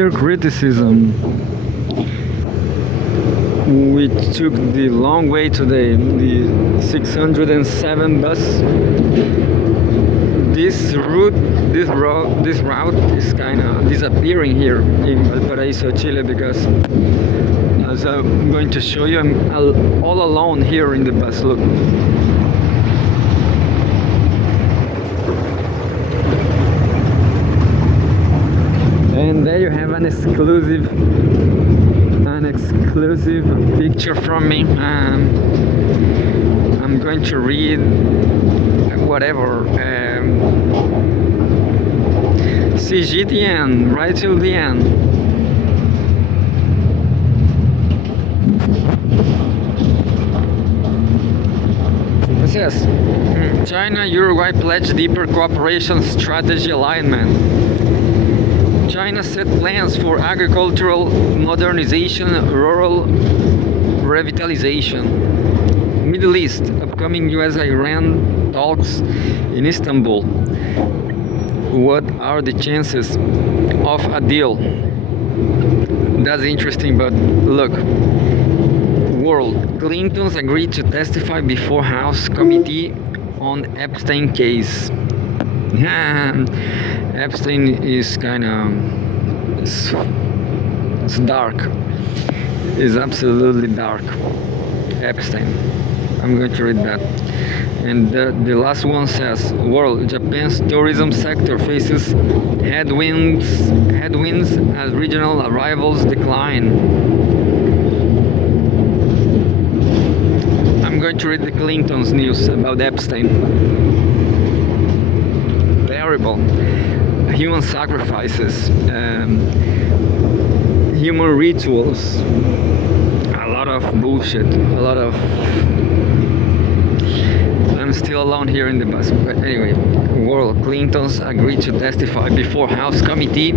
Twitter criticism. We took the long way today, the 607 bus. This route is kind of disappearing here in Valparaiso, Chile, because as I'm going to show you, I'm all alone here in the bus. Look. And there you have an exclusive picture from me. I'm going to read whatever. Cgtn right till the end. It says China Uruguay pledge deeper cooperation strategy alignment. China set plans for agricultural modernization, rural revitalization. Middle East, upcoming US-Iran talks in Istanbul. What are the chances of a deal? That's interesting, but look. World, Clintons agreed to testify before House Committee on Epstein case. Epstein is kind of it's dark. It's absolutely dark. Epstein. I'm going to read that. And the last one says, world, Japan's tourism sector faces headwinds as regional arrivals decline. I'm going to read the Clintons news about Epstein. Terrible. Human sacrifices, human rituals, a lot of bullshit, I'm still alone here in the bus. But anyway, world, Clintons agreed to testify before House Committee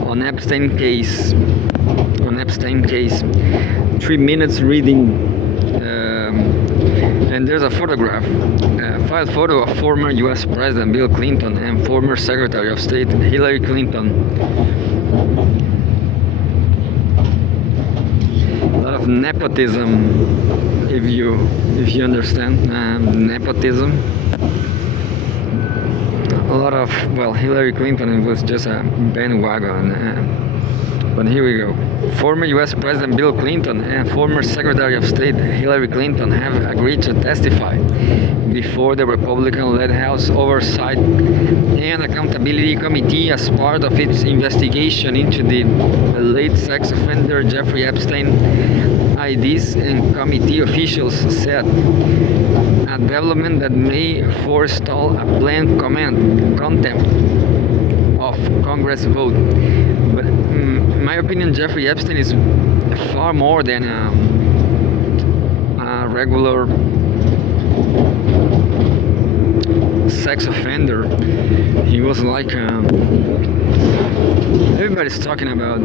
on Epstein case. 3 minutes reading. And there's a photograph, a file photo of former US President Bill Clinton and former Secretary of State Hillary Clinton. A lot of nepotism, if you understand, nepotism. A lot of, well, Hillary Clinton was just a bandwagon. But here we go. Former US President Bill Clinton and former Secretary of State Hillary Clinton have agreed to testify before the Republican-led House Oversight and Accountability Committee as part of its investigation into the late sex offender Jeffrey Epstein. IDs and committee officials said a development that may forestall a planned contempt of Congress vote. But in my opinion, Jeffrey Epstein is far more than a regular sex offender. He was like everybody's talking about.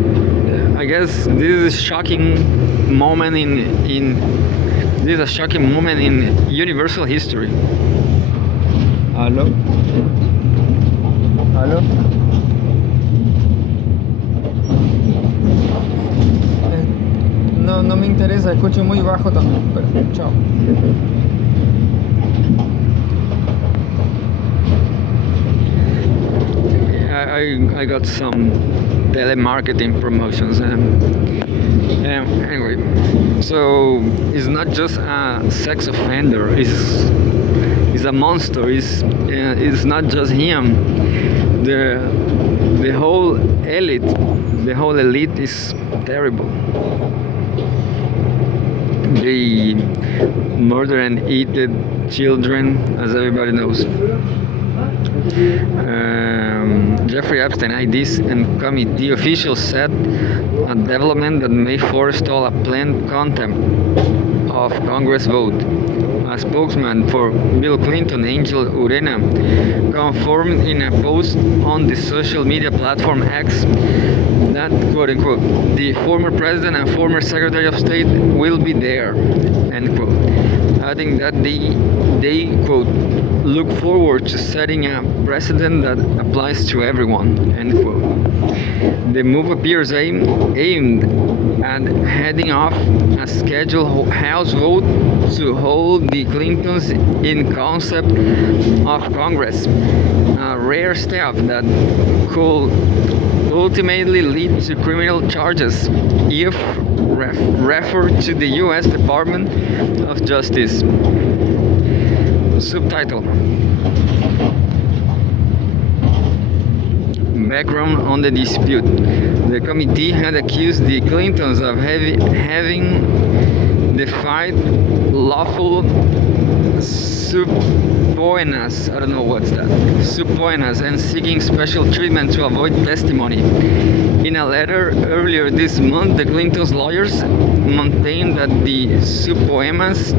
I guess this is a shocking moment in universal history. Hello. No me interesa, escucho muy bajo también, pero chao. I got some telemarketing promotions anyway, so it's not just a sex offender, it's a monster, it's not just him, the whole elite is terrible. They murder and eat children, as everybody knows. Jeffrey Epstein IDs and committee officials said a development that may forestall a planned contempt of Congress vote. A spokesman for Bill Clinton, Angel Urena, confirmed in a post on the social media platform X that, quote unquote, the former president and former secretary of state will be there, end quote. Adding that they, quote, look forward to setting a precedent that applies to everyone, end quote. The move appears aimed at heading off a scheduled House vote to hold the Clintons in concept of Congress, a rare step that could ultimately lead to criminal charges if referred to the U.S. Department of Justice. Subtitle: Background on the dispute. The committee had accused the Clintons of having defied lawful subpoenas. I don't know what's that. Subpoenas and seeking special treatment to avoid testimony. In a letter earlier this month, the Clintons' lawyers maintained that the subpoenas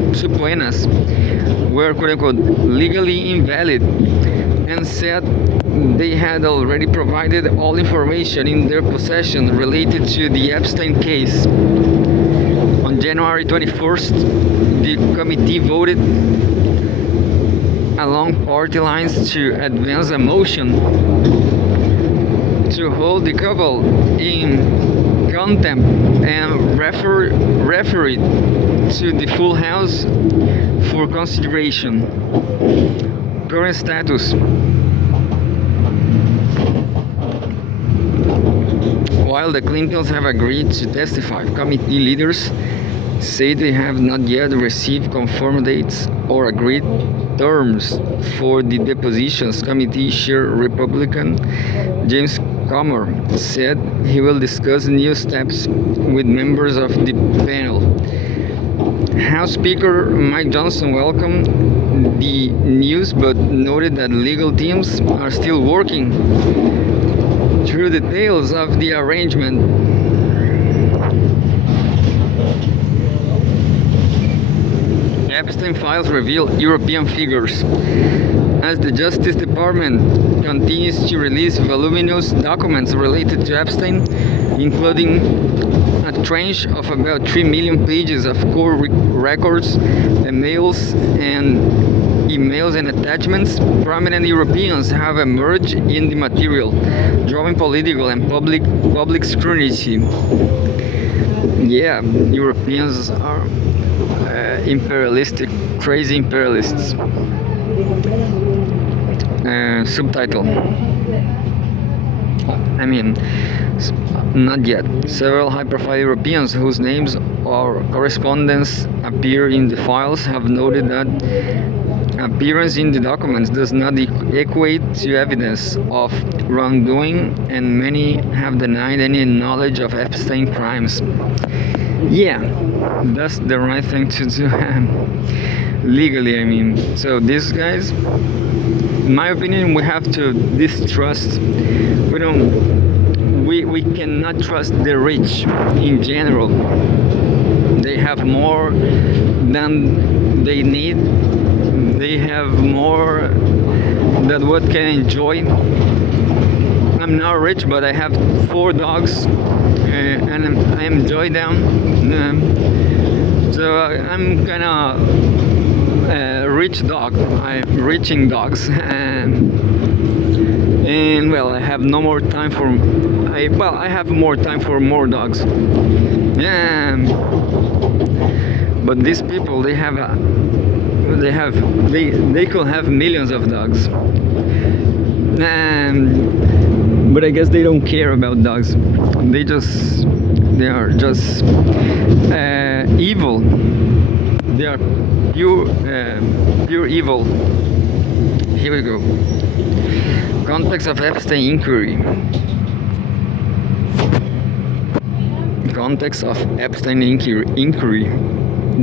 were, quote unquote, legally invalid, and said they had already provided all information in their possession related to the Epstein case. On January 21st, the committee voted along party lines to advance a motion to hold the couple in contempt and refer it to the full House for consideration. Current status: while the Clintons have agreed to testify, committee leaders say they have not yet received confirmed dates or agreed terms for the depositions. Committee Chair Republican James Comer said he will discuss new steps with members of the panel. House Speaker Mike Johnson welcomed the news but noted that legal teams are still working through the details of the arrangement. Epstein files reveal European figures. As the Justice Department continues to release voluminous documents related to Epstein, including a tranche of about 3 million pages of court records, emails and attachments, prominent Europeans have emerged in the material, drawing political and public scrutiny. Yeah, Europeans are imperialistic, crazy imperialists. Subtitle: not yet. Several high-profile Europeans whose names or correspondence appear in the files have noted that appearance in the documents does not equate to evidence of wrongdoing, and many have denied any knowledge of Epstein crimes. Yeah, that's the right thing to do. Legally, So these guys, in my opinion, we have to distrust. We cannot trust the rich in general. They have more than they need. They have more than what can enjoy. I'm not rich, but I have 4 dogs, and I enjoy them. So I'm kind of rich dog. I'm reaching dogs, and well, I have no more time for. I have more time for more dogs. But these people, they could have millions of dogs. But I guess they don't care about dogs. They are just evil. They are pure evil. Here we go. Context of Epstein inquiry. Context of Epstein inquiry.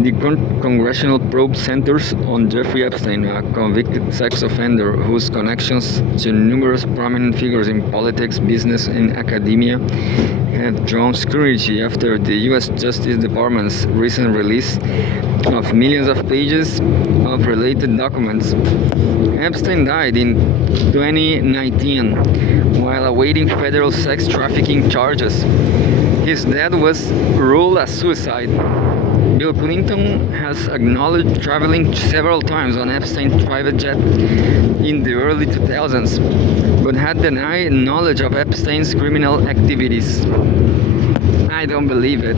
The congressional probe centers on Jeffrey Epstein, a convicted sex offender whose connections to numerous prominent figures in politics, business, and academia have drawn scrutiny after the U.S. Justice Department's recent release of millions of pages of related documents. Epstein died in 2019 while awaiting federal sex trafficking charges. His death was ruled a suicide. Bill Clinton has acknowledged traveling several times on Epstein's private jet in the early 2000s, but had denied knowledge of Epstein's criminal activities. I don't believe it.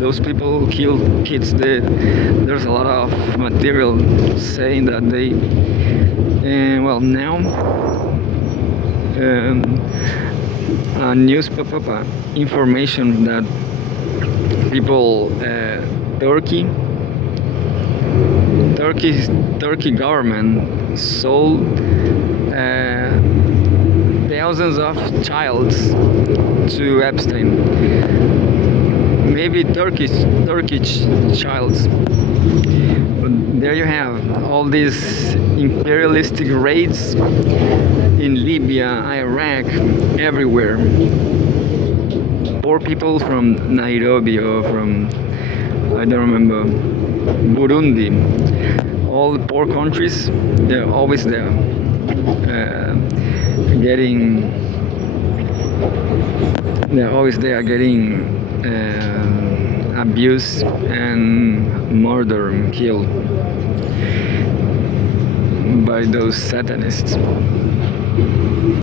Those people who kill kids, there's a lot of material saying that they, well, now a news pop-up information that people, Turkey government sold thousands of childs to Epstein. Maybe Turkish childs. But there you have all these imperialistic raids in Libya, Iraq, everywhere. Poor people from Nairobi or from, I don't remember, Burundi, all the poor countries, they're always there, getting abused and murdered and killed by those Satanists.